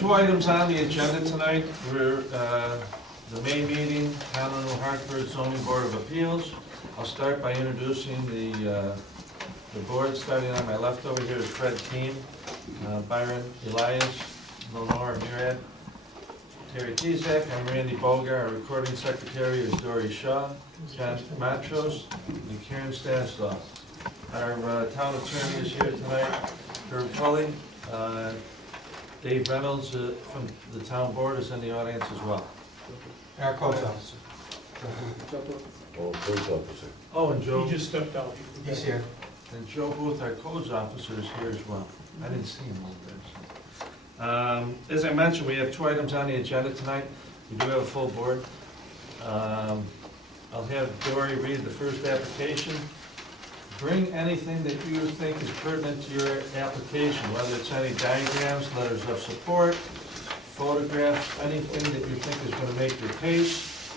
two items on the agenda tonight. We're, the May meeting, Town of New Hartford Zoning Board of Appeals. I'll start by introducing the board. Starting on my left over here is Fred Team, Byron Elias, Lenore Murad, Terry Tezak, I'm Randy Boger. Our recording secretary is Dory Shaw, John Matros, and Karen Stanislaw. Our town attorney is here tonight, Herb Tully. Dave Reynolds from the town board is in the audience as well. Our codes officer. Oh, police officer. Oh, and Joe. He just stepped out. He's here. And Joe Booth, our codes officer, is here as well. I didn't see him over there. So. As I mentioned, we have two items on the agenda tonight. We do have a full board. I'll have Dory read the first application. Bring anything that you think is pertinent to your application, whether it's any diagrams, letters of support, photographs, anything that you think is going to make your case.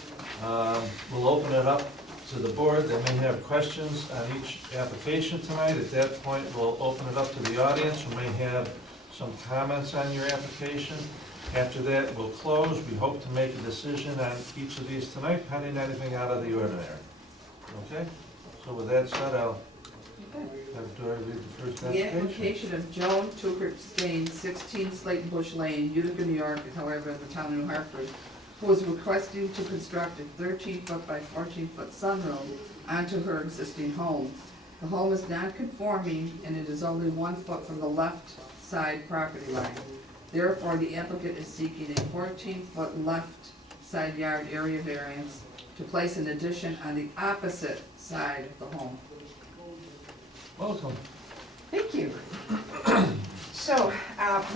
We'll open it up to the board. They may have questions on each application tonight. At that point, we'll open it up to the audience who may have some comments on your application. After that, we'll close. We hope to make a decision on each of these tonight, pending anything out of the ordinary. Okay? So with that said, I'll have Dory read the first The application. application of Joan T, Shkane, 16 Slaytonbush Lane, Utica, New York, however, in the town of New Hartford, who is requesting to construct a 13-foot by 14-foot sunroom onto her existing home. The home is non-conforming and it is only 1 foot from the left side property line. Therefore, the applicant is seeking a 14-foot left side yard area variance to place an addition on the opposite side of the home. Welcome. Thank you. So,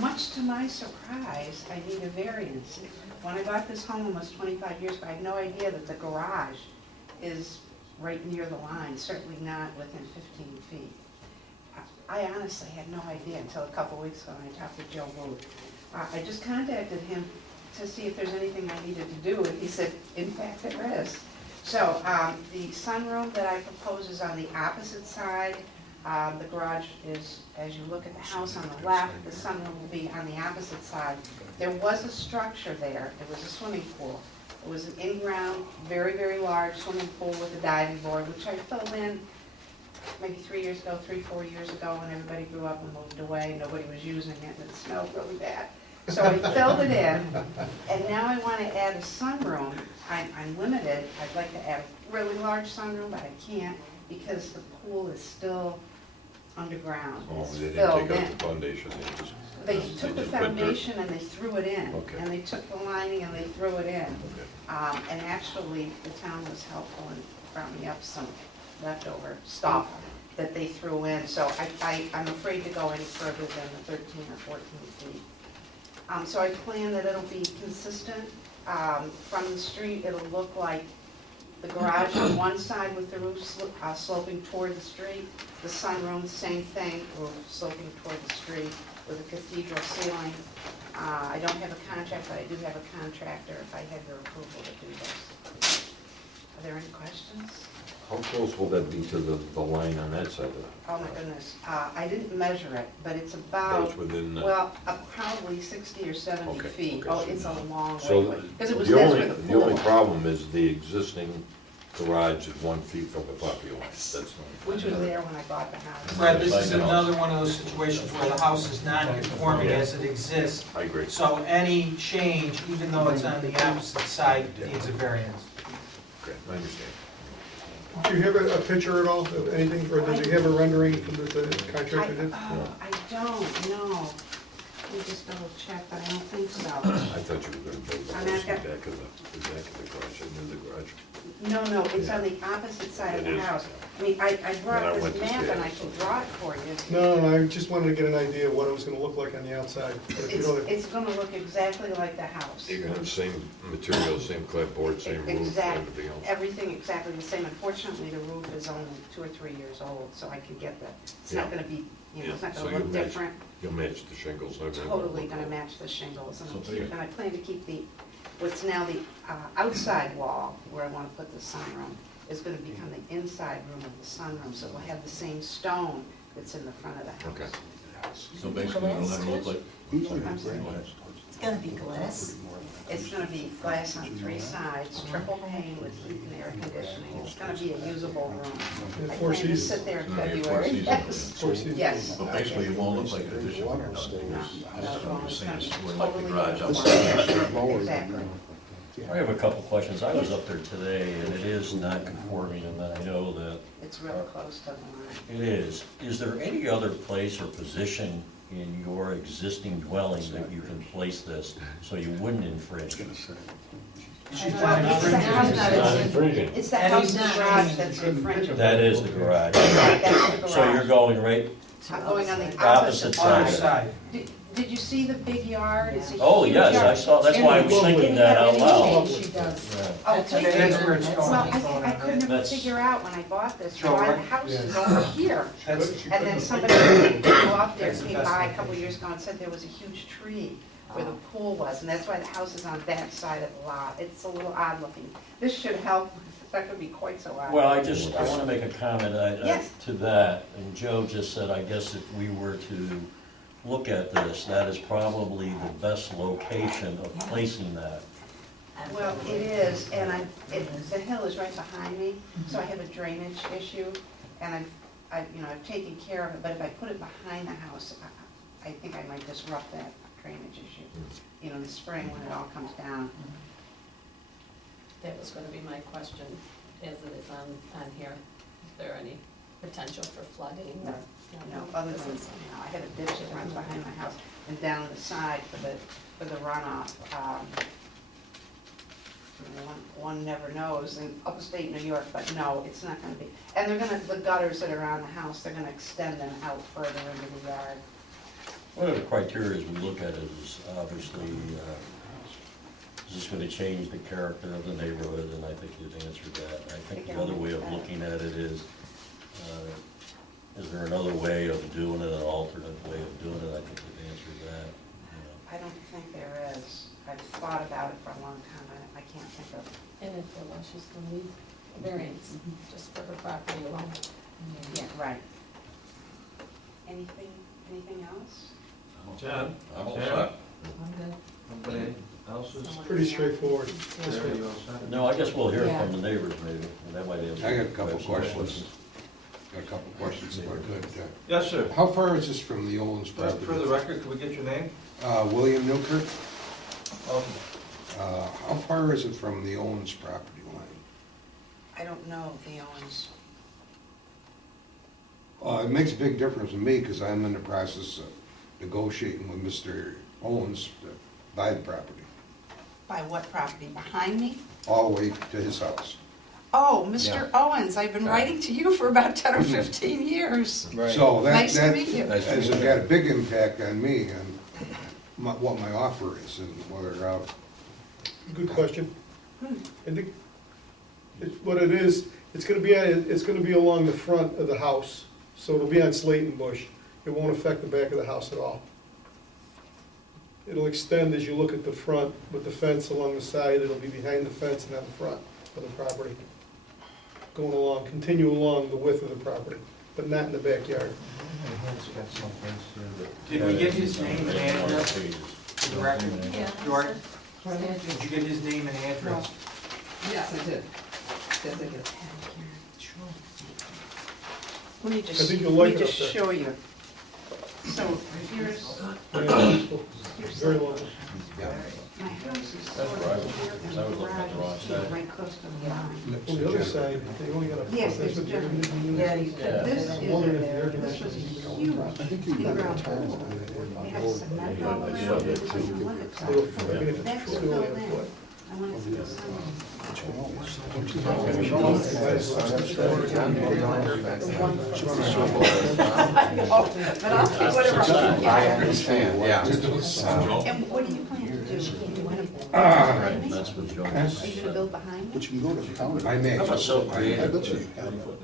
much to my surprise, I need a variance. When I bought this home almost 25 years ago, I had no idea that the garage is right near the line, certainly not within 15 feet. I honestly had no idea until a couple weeks ago when I talked to Joe Booth. I just contacted him to see if there's anything I needed to do, and he said, in fact, there is. So, the sunroom that I propose is on the opposite side. The garage is, as you look at the house on the left, the sunroom will be on the opposite side. There was a structure there. It was a swimming pool. It was an in-ground, very, very large swimming pool with a diving board, which I filled in maybe 3 years ago, 4 years ago, when everybody grew up and moved away. Nobody was using it, and it smelled really bad. So I filled it in, and now I want to add a sunroom. I'm limited. I'd like to add a really large sunroom, but I can't because the pool is still underground. Oh, It's they didn't filled take in. out the foundation, They they took the just put dirt. foundation and they threw it in. Okay. And they took the lining and they threw it in. Okay. And actually, the town was helpful in rounding up some leftover stuff that they threw in. So I'm afraid to go any further than the 13 or 14 feet. So I plan that it'll be consistent. From the street, it'll look like the garage on one side with the roof sloping toward the street. The sunroom, same thing, roof sloping toward the street with a cathedral ceiling. I don't have a contract, but I do have a contractor if I had your approval to do this. Are there any questions? How close will that be to the line on that side of it? Oh my goodness, I didn't measure it, but it's That's about, within, well, probably 60 or 70 Okay, feet. okay, Oh, so it's a long way so away. Because it was the that's only, where the the pool only was, problem is the existing garage is 1 feet from the property line. That's the which was there when I bought the house. Fred, this is another one of those situations where the house is non-conforming as it exists. I agree. So any change, even though it's on the opposite side, needs a variance. Okay, I understand. Do you have a picture at all of anything, or does he have a rendering from the contractor did? I don't, no. Let me just double check, but I don't think so. I thought you were gonna build the I house mean, in I've the got- back of the garage, I knew the garage. No, it's on the opposite side of It the is. house. I mean, I Then I brought went this to map see and it. I can draw it for you. No, I just wanted to get an idea of what it was gonna look like on the outside. But if you don't, It's gonna look exactly like the house. You're gonna have the same material, same clapboard, same roof, Exact- everything else. Everything exactly the same. Unfortunately, the roof is only 2 or 3 years old, so I could get the, it's not Yeah. gonna be, it's not So gonna you'll look match- different. You'll match the shingles, everything. Totally gonna match the shingles, and So there. and I plan to keep what's now the outside wall, where I wanna put the sunroom, is gonna become the inside room of the sunroom, so we'll have the same stone that's in the front of the house. Okay. So basically, it'll have to look like, I'm sorry. gonna be glass. It's gonna be glass on 3 sides, triple pane with heat and air conditioning. It's gonna be a usable room. Yeah, I 4 plan to seasons. sit there in It's gonna be a Four February. Seasons. Yes. 4 seasons. Yes. But basically, it won't look like an addition. No, You're saying it's it's like the garage totally exactly. I have a couple questions. I was up there today, and it is non-conforming, and I know that It's real close to the line. it is. Is there any other place or position in your existing dwelling that you can place this so you wouldn't infringe? She's Well, not it's the house infringing. It's the And house he's in the not garage changing. that's infringing. That is the garage. That's the garage. So you're going right, I'm going on the Opposite opposite Other side. side. side. Did you see the big yard? It's a oh, huge yes, I yard. saw, that's why I was thinking that out loud. She does. Yeah. Oh, That's take okay. it. That's where it's Well, going. I could never That's- figure out when I bought this, Sure. why the house is over here. That's, And then somebody go out there, That's the came best by a thing. couple years ago and said there was a huge tree where the pool was, and that's why the house is on that side of the lot. It's a little odd looking. This should help, that could be quite so odd. Well, I want to make a comment Yes. to that, and Joe just said, I guess if we were to look at this, that is probably the best location of placing that. Well, it is, and the hill is right behind me, so I have a drainage issue, and I've taken care of it, but if I put it behind the house, I think I might disrupt that drainage issue. You know, in the spring when it all comes down. That was gonna be my question, as it is on here. Is there any potential for flooding or? No, other than, I have a ditch that runs behind my house and down the side for the runoff. One never knows in upstate New York, but no, it's not gonna be. And the gutters that are around the house, they're gonna extend them out further into the yard. One of the criteria we look at is obviously, is this going to change the character of the neighborhood? And I think you've answered that. I think the other way of looking at it is there another way of doing it, an alternate way of doing it? I think you've answered that. I don't think there is. I've thought about it for a long time. I can't think of. And if there was, she's gonna need a variance, just for her property alone. Yeah, right. Anything else? John? I'm all Sharon? set. I'm good. Anybody else is? Pretty straightforward. Sharon, you all set? No, I guess we'll hear Yeah. from the neighbors maybe, and that might answer. I got a couple some questions. Got a couple questions if I could. Yes, sir. How far is this from the Owens Just property? for the record, could we get your name? William Newkirk. Oh, How far is it from the Owens property line? I don't know if the Owens. It makes a big difference to me because I'm in the process of negotiating with Mr. Owens to buy the property, By what property? Behind me? all the way to his house. Oh, Mr. Owens, I've been writing to you for about 10 or 15 years. So that, Nice to that meet you. has got a big impact on me and what my offer is and whether, Good question. I think, what it is, it's gonna be along the front of the house, so it'll be on Slaytonbush. It won't affect the back of the house at all. It'll extend as you look at the front with the fence along the side, it'll be behind the fence and on the front of the property. Going along, continue along the width of the property, but not in the backyard. It's got some things here that. Did we get his name and address for the record? Yeah. Jordan, Right. did you get his name and address? Yes, I did. Yes, I did. Let me I think you'll like it up there. show you. So here's, Very long. yeah. my house is That's sort where I of was- here, and I was the looking at the wrong garage is here, side. right close to the line. On the other side, they only got a. Yes, that's there's what you're just, gonna do. yeah, you Yeah. could, this I'm is wondering if the there, air this was a conditioning huge is in-ground pool. They had cement all around it, it was on one I mean, side. if That's it's filled truly a in. foot. I wanted to see the sun. But I'll take whatever. I understand, yeah. And what do you plan to do? You want to build Ah. behind me? That's what Joe Are has. you gonna build behind me? But you can go to the county. I may. That was so creative. bet you.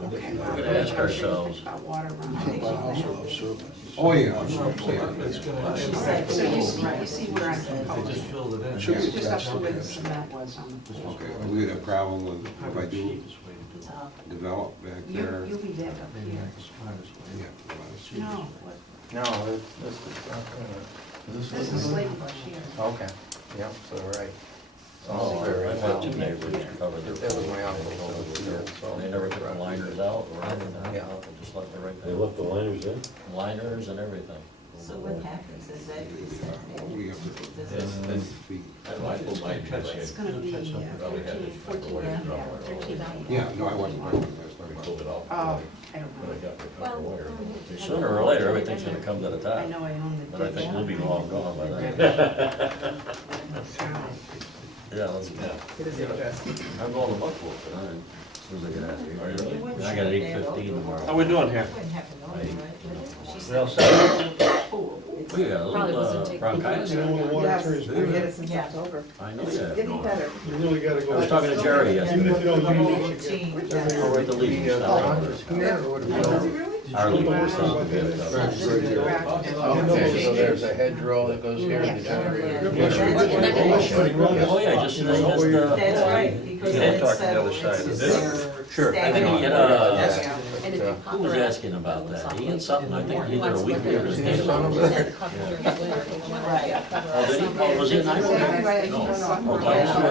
Okay. We're gonna ask ourselves, About water Buy a house runoff. without service. Oh, yeah. It's gonna impact. So you see where I'm They going. just filled it in. Should be It's just up attached to to where the the cement was on the pool. Okay, we got a problem with if I Probably the do cheapest way to do it. develop back there. You'll be back up Maybe here. not the smartest way. Yeah, well, No, what, No, this is not gonna. This is Slaytonbush here. Okay, yeah, so right. Oh, very I've had well. two neighbors cover their. That was my uncle. So they never took the liners out or anything, Yeah. they just left it right They there. left the liners in? Liners and everything. So what happens is that, We have to put This is- 10 feet. It's gonna be 13, 14 down, 13 down. Yeah, no, I wasn't right when I started. Oh, I don't know. Sooner or later, everything's gonna come to the I top, know I own the. but I think we'll be long gone by then. Yeah, let's go. I'm going to Buckle tonight, as soon as I get out of here. I got 8:15 tomorrow. How we doing here? She We all said, set? pool. We got a Probably little wasn't taking bronchitis. You know, when the water Yes, turns we've had green, it since Yeah. October. I know It's that. getting better. you really gotta I was go. talking to Jerry Even yesterday. if you don't use it, you Routine. get. everything all Right, the leaves The now. doctors come here, or what do we Does do? it really? Our leaves Right. now. Okay, so there's a hedgerow that goes here, and the generator. Oh, yeah, just, That's right, because Yeah, then talk it's to the other settled, side. it's This? Sure. I think he had, And if you pop who was around, asking about that? He had something, I think, He either a wants week to ago or look a at day it. ago. Right. Oh, did he? Oh, was it? Right, No. no. Oh,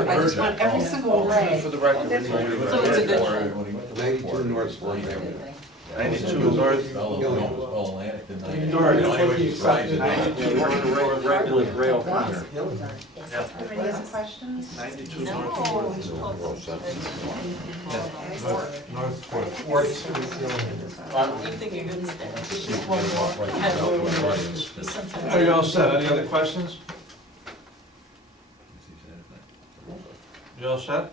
I just want every single array. For the record. So it's a good thing. 92 North Fourth Avenue. 92 North. Right with rail corner. Anybody has questions? 92 No. North. North Fourth. You think you're good instead? Are you all set? Any other questions? You all set?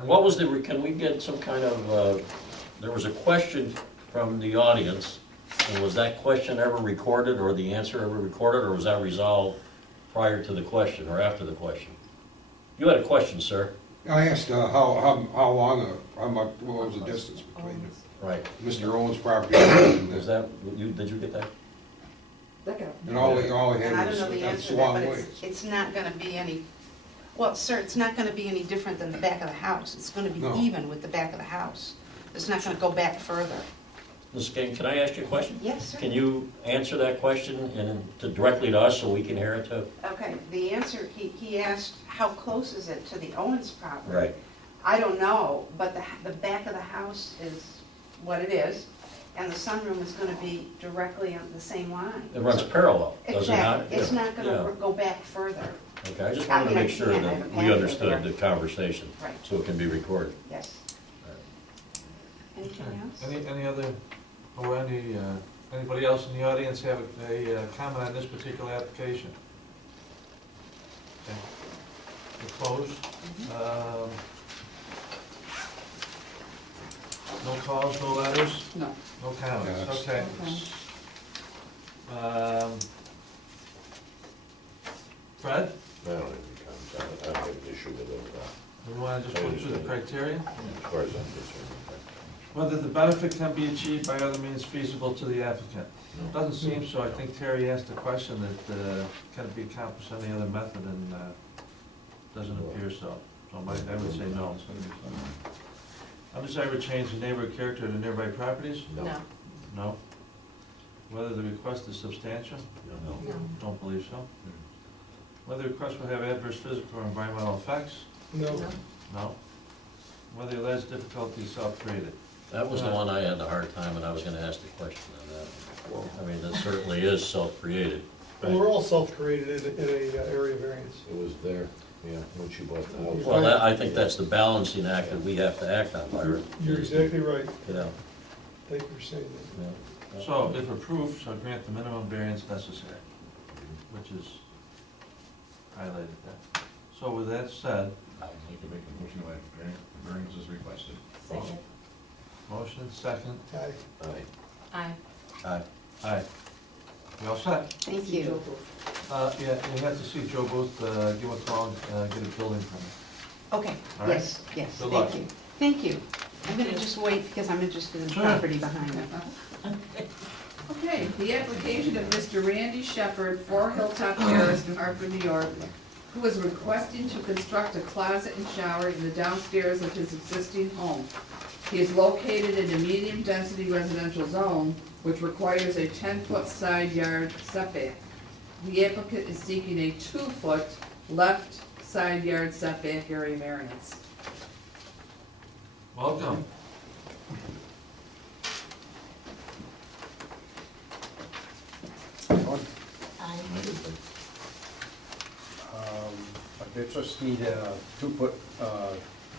What was the, can we get some kind of, there was a question from the audience, and was that question ever recorded, or the answer ever recorded, or was that resolved prior to the question, or after the question? You had a question, sir. I asked how long, how much, what was the distance between Right. Mr. Owens' property and Was that, did you get that? Look at and all he And I had don't was know the a answer to that, long but ways. it's not gonna be any, well, sir, it's not gonna be any different than the back of the house. It's gonna be No. even with the back of the house. It's not gonna go back further. Ms. Shkane, can I ask you a question? Yes, sir. Can you answer that question and to directly to us so we can hear it too? Okay, the answer, he asked, how close is it to the Owens property? Right. I don't know, but the back of the house is what it is, and the sunroom is gonna be directly on the same line. It runs parallel, does it not? Exactly, it's not Yeah. gonna go back further. Okay, I just I wanted to mean, I make sure can't, I have a that we patio understood there. the conversation, Right, so it can be recorded. yes. Anything else? Any other, or anybody else in the audience have a comment on this particular application? Okay. We're closed. No calls, no letters, No. no comments, Yes. okay. Fred, I don't have any comments on it. I don't have an issue with it we want to just go through the criteria? as far as I'm concerned. Whether the benefit can be achieved by other means feasible to the applicant. Doesn't seem so. I think Terry asked the question that can it be accomplished any other method, and doesn't appear so. So I would say no. Undesirable change in neighborhood character to nearby properties? No. No. Whether the request is substantial? No. Don't believe so. Whether the request will have adverse physical or environmental effects? No, No. Whether the alleged difficulty is self-created? That was the one I had a hard time, and I was gonna ask the question on that. I mean, that certainly is self-created. well, we're all self-created in a area variance. It was there, yeah, when she bought the house. Well, I think that's the balancing act that we have to act on, Byron. You're exactly right, Yeah. thank you for saying that. yeah. So, if approved, shall grant the minimum variance necessary, which is highlighted there. So with that said, I'd like to make a motion that variance is requested. Second. motion, second, Aye. Aye. Aye. aye. We all set? Thank you. Yeah, you have to see Joe Booth, give a call, get a building permit. Okay, All right. yes, yes, Good luck. thank you. Thank you. I'm gonna just wait because I'm interested in the Sure. property behind it. Okay, the application of Mr. Randy Shephard, 4 Hilltop Terrace in Hartford, New York, who is requesting to construct a closet and shower in the downstairs of his existing home. He is located in a medium-density residential zone, which requires a 10-foot side yard setback. The applicant is seeking a 2-foot left side yard setback area variance. Welcome. They just need a 2-foot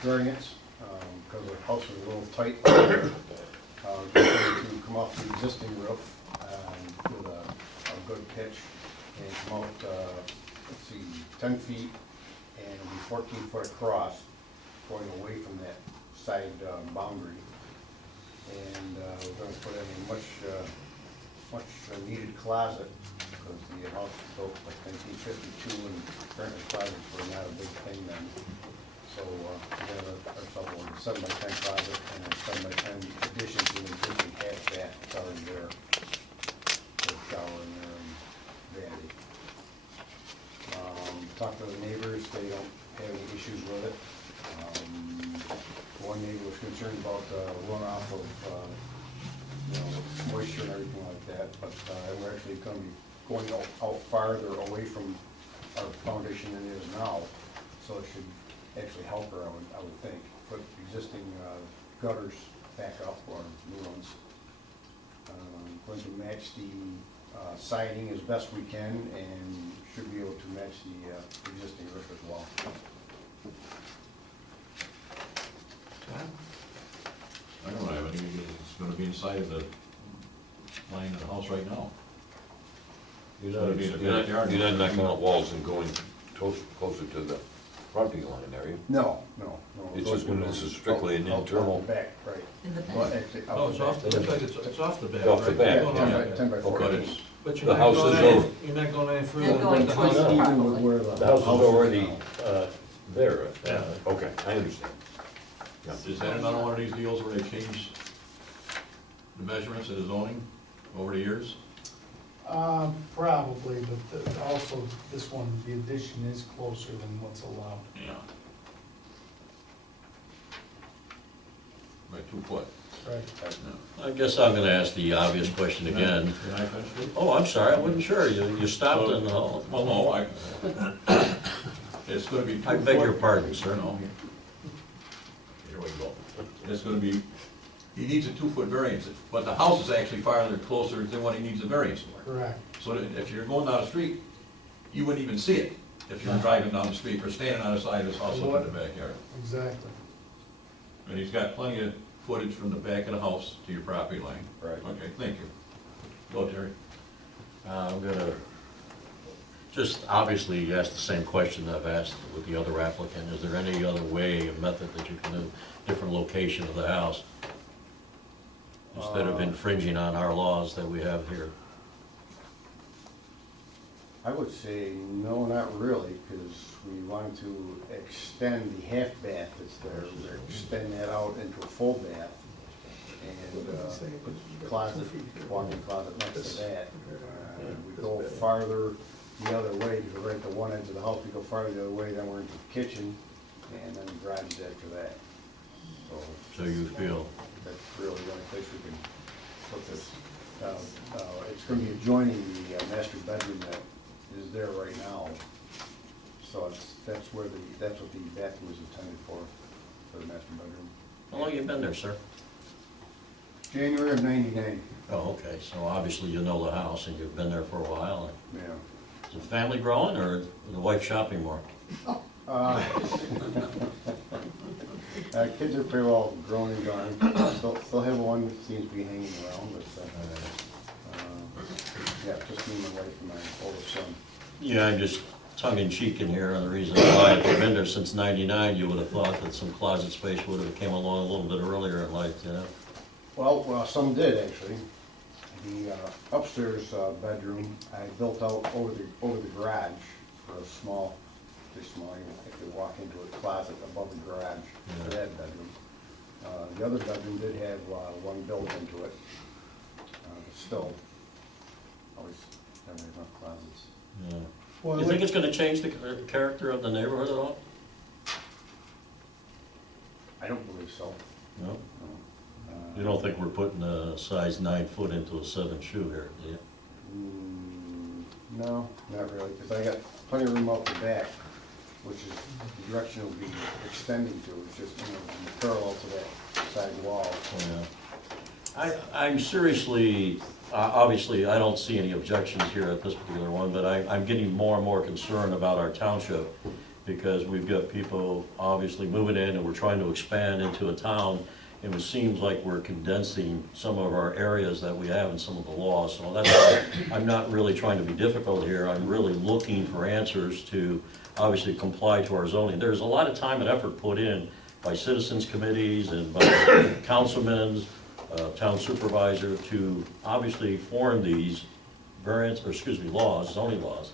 variance, because the house is a little tight. They're going to come off the existing roof with a good pitch and come out, let's see, 10 feet and it'll be 14 foot across, going away from that side boundary. And we're gonna put in a much needed closet, because the house was built like 1952, and apparently closets were not a big thing then. So we're gonna ourselves a 7x10 closet and a 7x10 addition to an existing half bath that's already there. With a shower in there and vanity. Talked to the neighbors, they don't have any issues with it. One neighbor was concerned about runoff of, moisture and everything like that, but we're actually gonna be going out farther away from our foundation than it is now, so it should actually help her, I would think. Put existing gutters back up, or new ones. Going to match the siding as best we can, and should be able to match the existing roof as well. I don't have any, it's gonna be inside of the line of the house right now. You're Gotta be in the not backyard. knocking out walls and going closer to the property line, are you? No. It's just gonna- this is strictly an internal- Out the back, right. In the Well, back. actually, Oh, out it's the off, back. it looks like it's off the back, Off the right? back, You're going Yeah, on- 10 by But 14. it's, But The you're not house going is any, over. you're not going any further You're than going what the towards house the is. property. Even with where The house is already now. there. Yeah. Okay, I understand. Yeah. is that another one of these deals where they change the measurements of the zoning over the years? Probably, but also this one, the addition is closer than what's allowed. Yeah. By 2 foot. Right. No. I guess I'm gonna ask the obvious question again. Can I finish it? Oh, I'm sorry, I wasn't sure, you stopped and, Well, no, it's gonna be 2 foot. I beg your pardon, sir. No. Here we go. It's gonna be, he needs a 2-foot variance, but the house is actually farther closer than what he needs a variance for. Correct. So that if you're going down the street, you wouldn't even see it if you're driving down the street or standing on the side of his house looking at the backyard. Exactly. And he's got plenty of footage from the back of the house to your property line. Right. Okay, thank you. Go, Terry. I'm gonna, just obviously you asked the same question that I've asked with the other applicant. Is there any other way, a method that you can do, different location of the house? Instead of infringing on our laws that we have here. I would say, no, not really, because we wanted to extend the half bath that's there, extend that out into a full bath, and put closet, walk-in closet next to that. We go farther the other way, because we're at the one end of the house, we go farther the other way, then we're into the kitchen, and then the garage is after that. So you feel, That's really the only place we can put this. It's gonna be adjoining the master bedroom that is there right now. So that's what the bathroom is intended for the master bedroom. how long you been there, sir? January of '99, Oh, okay, so obviously you know the house and you've been there for a while. yeah. Is the family growing or is the wife shopping more? Kids are pretty well grown and gone. Still have one that seems to be hanging around, but, yeah, just me and my wife and my oldest son. Yeah, I'm just tongue in cheek in here, and the reason why if you've been there since '99, you would have thought that some closet space would have came along a little bit earlier in life, you know? Well, some did actually. The upstairs bedroom, I built out over the garage for a small, I could walk into a closet above the garage for that bedroom. The other bedroom did have one built into it, still. Always have enough closets. Yeah. Well, You think it's gonna change the character of the neighborhood at all? I don't believe so. No? No. You don't think we're putting a size 9 foot into a 7 shoe here, do you? No, not really, because I got plenty of room out the back, which is the direction it'll be extending to, it's just, parallel to that side wall. I'm seriously, obviously, I don't see any objections here at this particular one, but I'm getting more and more concerned about our township, because we've got people obviously moving in, and we're trying to expand into a town, and it seems like we're condensing some of our areas that we have in some of the laws. So that's why I'm not really trying to be difficult here, I'm really looking for answers to obviously comply to our zoning. There's a lot of time and effort put in by citizens committees and by councilmen, town supervisor, to obviously form these laws, zoning laws.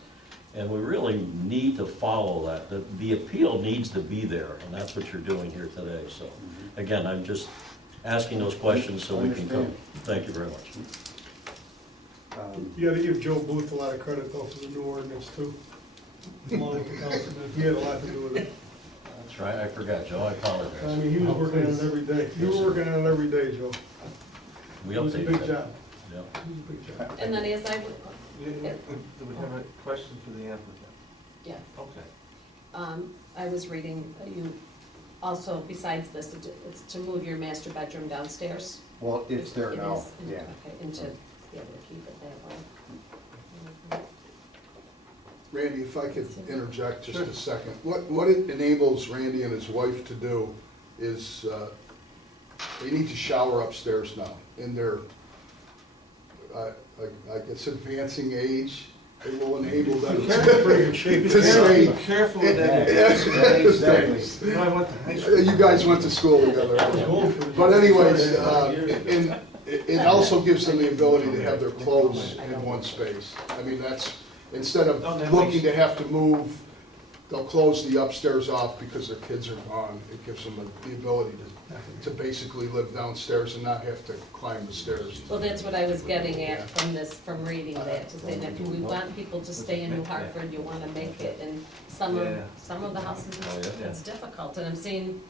And we really need to follow that. The appeal needs to be there, and that's what you're doing here today. So, again, I'm just asking those questions so we can come. Thank you very much. You gotta give Joe Booth a lot of credit though for the new ordinance too. Along with the councilman, he had a lot to do with it. That's right, I forgot, Joe, I I apologize. mean, he was working on it every day. You were working on it every day, Joe. We It was a updated big that. job. Yeah. It was a big job. And then as I, Do we have a question for the applicant? yeah, Okay. I was reading, you also, besides this, it's to move your master bedroom downstairs. Well, it's there It now, is, yeah. Okay, and to be able to keep it that way. Randy, if I could interject just a second. What it enables Randy and his wife to do is, they need to shower upstairs now. In their, I guess, advancing age, it will enable them Pretty in shape. to say. Be careful with that. Exactly. No, I went to high school. You guys went to school together. I was going for the- But anyways, and it also gives them the ability to have their clothes in one space. I mean, that's, instead of looking to have to move, they'll close the upstairs off because their kids are gone. It gives them the ability to basically live downstairs and not have to climb the stairs. Well, that's what I was getting at from this, from reading that, to say that if we want people to stay in New Hartford, you wanna make it, and some of the houses, it's difficult, and I'm seeing,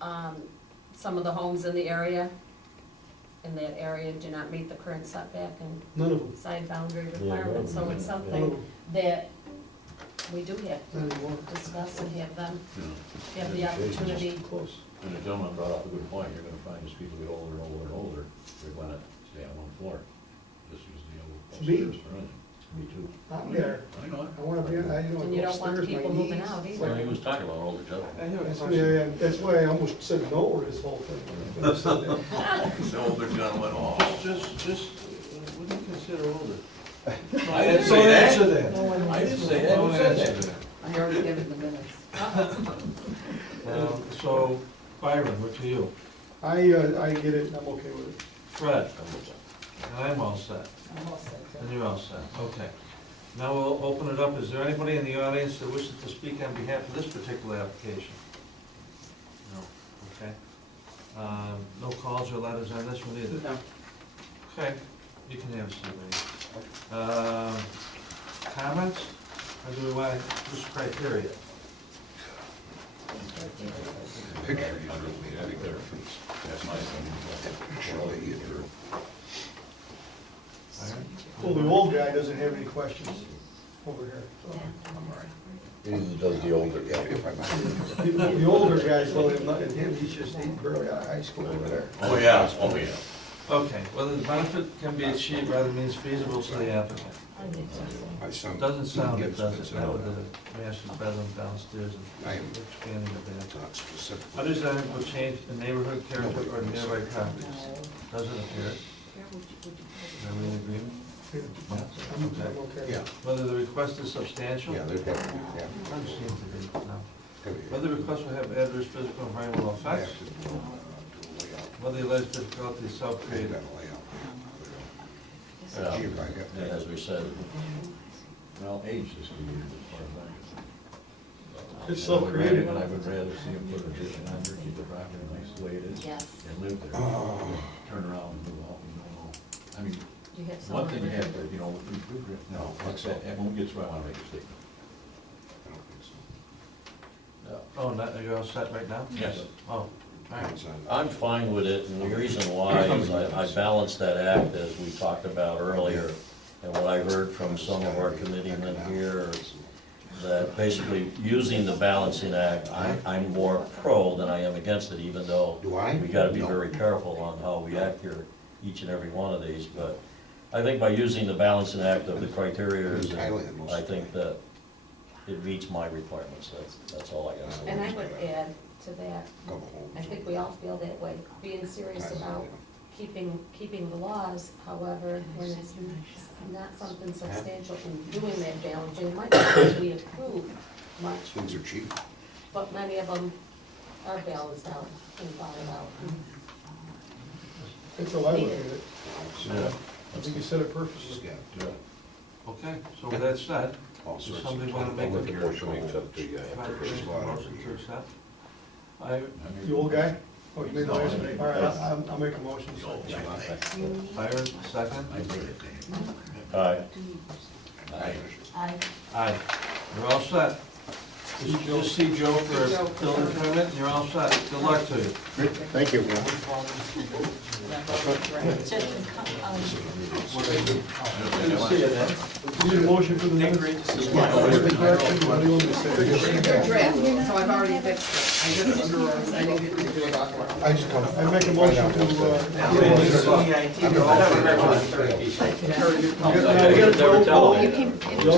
some of the homes in the area, in that area do not meet the current setback and None of them. side boundary requirements, so it's None of something them. that we do have Not to anymore. discuss and have them, have the opportunity. Close. And the gentleman brought up a good point, you're gonna find as people get older and older and older, they're gonna stay on one floor. Just use the Me? upstairs for anything. Me too. I'm there. I know. I wanna be, And you don't want upstairs, my people moving knees. out Well, he either. was talking about older gentlemen. I have a That's question. that's why I almost said no to this whole thing. when I said that. The older gentleman, oh. Just, what do you consider older? I didn't Don't say that. answer that. I didn't say that, Don't who said answer that? that. I already gave it the minutes. So, Byron, what to you? I get it, I'm okay with it. Fred? And I'm all set. I'm all set. And you're all set, okay. Now we'll open it up. Is there anybody in the audience that wishes to speak on behalf of this particular application? No, okay. No calls or letters on this one either? No. Okay, you can have a seat, lady. Comments? Or do we want this criteria? That's my thing. Well, the old guy doesn't have any questions over here. He does the older guy. The older guys don't have nothing, him, he's barely out of high school over there. Oh, yeah, oh, yeah. Okay, whether the benefit can be achieved rather means feasible to the applicant. My son. Doesn't sound it, gets does it, this now out. with the master's bedroom downstairs I am and expanding the bedroom. not specific. Others that will change the neighborhood character or nearby properties. Doesn't appear. Are we in agreement? I'm okay. Yeah, Whether the request is substantial? yeah, they're definitely, yeah. Doesn't seem to be, no. Could be. Whether the request will have adverse physical and environmental I effects? have to do the layout. Whether the alleged difficulty is I self-created? got a layout. Yeah. Gee, if I got- As we said, Well, age is key as far as I'm concerned. It's self-created. And I would rather see him put an addition under, keep the property nice the way it is. Yes. And live there. Oh. Turn around and move out, you don't know. I mean, You have one someone thing you with have to, you know, no, like that, and when we get through, I wanna make a statement. I don't think so. Oh, not, are you all set right now? Yes. Oh, all right. It's on- I'm fine with it, and the reason why is I balanced that act, as we talked about earlier, and what I heard from some of our committeemen here, that basically using the balancing act, I'm more pro than I am against it, even though Do I? we gotta be No. very careful on how we act here, each and every one of these, but I think by using the balancing act of the criteria, I think that it meets my requirements, that's all I gotta say. And I would add to that, I think we all feel that way, being serious about keeping the laws, however, when it's not something substantial in doing that balancing, it might not be approved much, Things are cheap. but many of them are balanced out and thought about. That's how I look at it. Yeah. I think you said it perfectly. Okay, so with that said, All does sorts of- somebody wanna make I'll make a a motion, we accept the application. motion to accept? You old guy? Oh, you made the motion? All right, I'll make a motion. Byron, second? Aye. Aye. You're all set. Just see Joe for a building permit, and you're all set. Good luck to you. Thank you. You need a motion for the minutes? What do you want me to say? Your draft, so I've already fixed it. I didn't get to do it. I just come. I make a motion to, CIT, they're all- we got 12 votes?